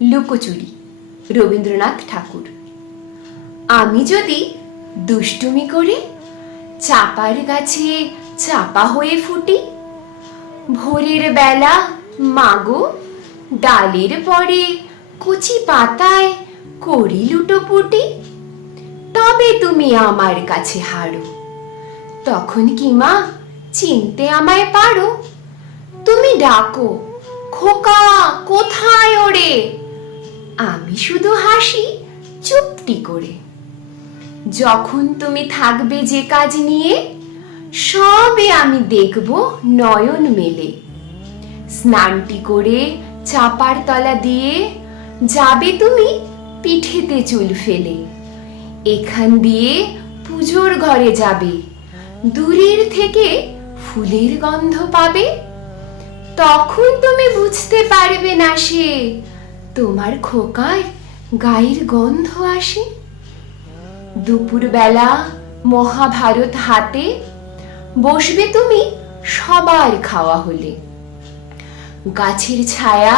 লুকোচুরি, রবীন্দ্রনাথ ঠাকুর। আমি যদি দুষ্টুমি করে চাপার গাছে চাপা হয়ে ফুটি, ভোরের বেলা মাগো ডালের পরে কচি পাতায় করি লুটোপুটি, তবে তুমি আমার কাছে হারো। তখন কি মা চিনতে আমায় পারো? তুমি ডাকো, খোকা কোথায় ওরে? আমি শুধু হাসি চুপটি করে। যখন তুমি থাকবে যে কাজ নিয়ে, সবে আমি দেখব নয়ন মেলে। স্নানটি করে চাপার তলা দিয়ে যাবে তুমি পিঠেতে চুল ফেলে। এখান দিয়ে পুজোর ঘরে যাবে, দূরের থেকে ফুলের গন্ধ পাবে। তখন তুমি বুঝতে পারবে না সে তোমার খোকার গায়ের গন্ধ আসে। দুপুরবেলা মহাভারত হাতে বসবে তুমি সবার খাওয়া হলে। গাছের ছায়া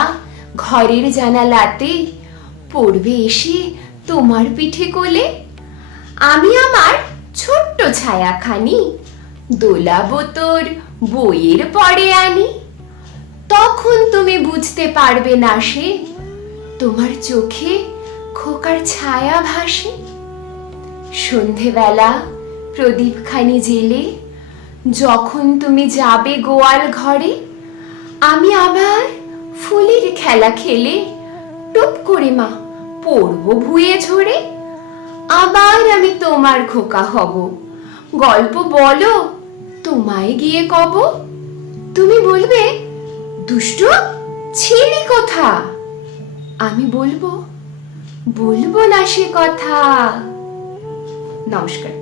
ঘরের জানালাতে পড়বে এসে তোমার পিঠে কোলে। আমি আমার ছোট্ট ছায়াখানি দোলাবো তোর বইয়ের পরে আনি। তখন তুমি বুঝতে পারবে না সে তোমার চোখে খোকার ছায়া ভাসে। সন্ধেবেলা প্রদীপখানি জেলে যখন তুমি যাবে গোয়াল ঘরে, আমি আবার ফুলের খেলা খেলে টুপ করে মা পড়বো ভুয়ে ঝরে। আবার আমি তোমার খোকা হব, গল্প বলো তোমায় গিয়ে কব। তুমি বলবে দুষ্টু ছিলি কোথা? আমি বলবো না সে কথা। নমস্কার।